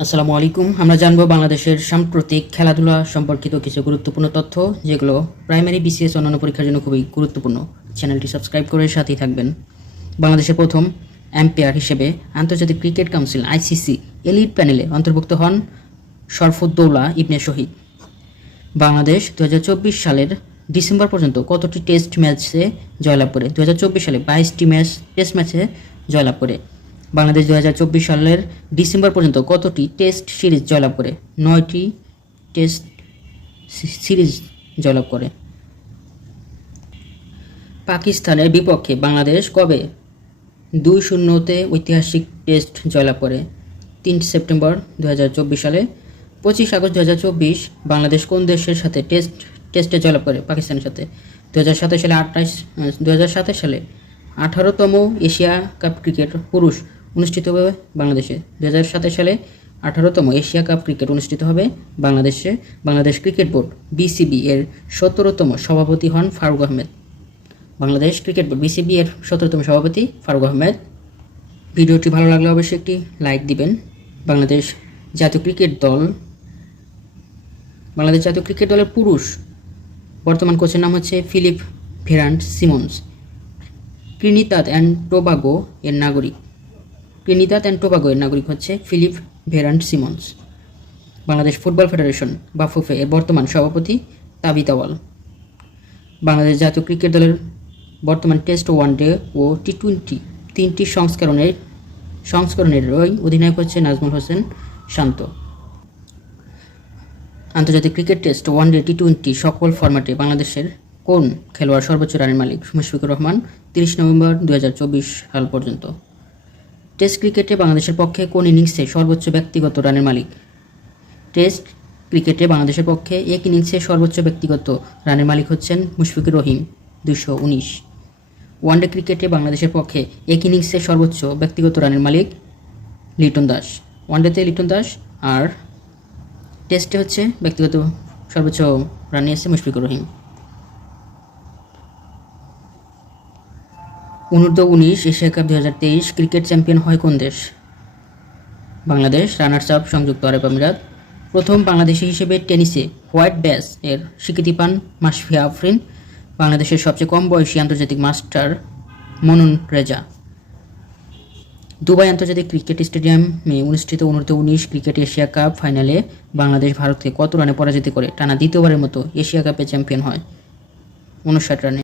আসসালামু আলাইকুম। আমরা জানবো বাংলাদেশের সাম্প্রতিক খেলাধুলা সম্পর্কিত কিছু গুরুত্বপূর্ণ তথ্য, যেগুলো প্রাইমারি, বিসিএস অন্যান্য পরীক্ষার জন্য খুবই গুরুত্বপূর্ণ। চ্যানেলটি সাবস্ক্রাইব করে সাথেই থাকবেন। বাংলাদেশের প্রথম আম্পায়ার হিসেবে আন্তর্জাতিক ক্রিকেট কাউন্সিল আইসিসি এলিট প্যানেলে অন্তর্ভুক্ত হন শরফুদ্দৌলা ইবনে শহীদ। বাংলাদেশ 2024 সালের ডিসেম্বর পর্যন্ত কতটি টেস্ট ম্যাচে জয়লাভ করে? 2024 সালে 22টি টেস্ট ম্যাচে জয়লাভ করে। বাংলাদেশ 2024 সালের ডিসেম্বর পর্যন্ত কতটি টেস্ট সিরিজ জয়লাভ করে? 9টি টেস্ট সিরিজ জয়লাভ করে। পাকিস্তানের বিপক্ষে বাংলাদেশ কবে 2-0 ঐতিহাসিক টেস্ট জয়লাভ করে? 3 সেপ্টেম্বর 2024 সালে। 25 আগস্ট 2024 বাংলাদেশ কোন দেশের সাথে টেস্টে জয়লাভ করে? পাকিস্তানের সাথে। 2027 সালে 18তম এশিয়া কাপ ক্রিকেট পুরুষ অনুষ্ঠিত হবে বাংলাদেশে। 2027 সালে 18তম এশিয়া কাপ ক্রিকেট অনুষ্ঠিত হবে বাংলাদেশে। বাংলাদেশ ক্রিকেট বোর্ড বিসিবি এর 17তম সভাপতি হন Faruque Ahmed. Bangladesh cricket board BCB এর 17তম সভাপতি ফারুক আহমেদ। ভিডিওটি ভালো লাগলে অবশ্যই একটি লাইক দিবেন। বাংলাদেশ জাতীয় ক্রিকেট দলের পুরুষ বর্তমান কোচের নাম হচ্ছে Philip Verant Simmons. Trinidad and Tobago এর নাগরিক হচ্ছে Philip Verant Simmons. Bangladesh football federation Bafufe এর বর্তমান সভাপতি তাবিথ আউয়াল। বাংলাদেশ জাতীয় ক্রিকেট দলের বর্তমান টেস্ট, ওয়ানডে ও টি-20 তিনটি সংস্করণের অধিনায়ক হচ্ছে নাজমুল হোসেন শান্ত। আন্তর্জাতিক ক্রিকেট টেস্ট, ওয়ানডে, টি-20 সকল ফরম্যাটে বাংলাদেশের কোন খেলোয়াড় সর্বোচ্চ রানের মালিক? মুশফিকুর রহমান। 30 নভেম্বর 2024 সাল পর্যন্ত। টেস্ট ক্রিকেটে বাংলাদেশের পক্ষে কোন ইনিংসে সর্বোচ্চ ব্যক্তিগত রানের মালিক? টেস্ট ক্রিকেটে বাংলাদেশের পক্ষে এক ইনিংসে সর্বোচ্চ ব্যক্তিগত রানের মালিক হচ্ছেন মুশফিকুর রহিম, 219। ওয়ানডে ক্রিকেটে বাংলাদেশের পক্ষে এক ইনিংসে সর্বোচ্চ ব্যক্তিগত রানের মালিক লিটন দাস। ওয়ানডেতে লিটন দাস, আর টেস্টে হচ্ছে ব্যক্তিগত সর্বোচ্চ রান নিয়েছে Mushfiqur Rahim. অনূর্ধ্ব-19 Asia cup 2023 cricket champion হয় কোন দেশ? বাংলাদেশ। রানার্স আপ সংযুক্ত আরব আমিরাত। প্রথম বাংলাদেশি হিসেবে টেনিসে হোয়াইট ব্যাস এর স্বীকৃতি পান মাশফিয়া আফরিন। বাংলাদেশের সবচেয়ে কম বয়সী আন্তর্জাতিক মাস্টার মনন রেজা। দুবাই আন্তর্জাতিক ক্রিকেট স্টেডিয়ামে অনুষ্ঠিত অনূর্ধ্ব-19 ক্রিকেট এশিয়া কাপ ফাইনালে বাংলাদেশ ভারতকে কত রানে পরাজিত করে টানা দ্বিতীয়বারের মতো এশিয়া কাপে চ্যাম্পিয়ন হয়? 59 রানে।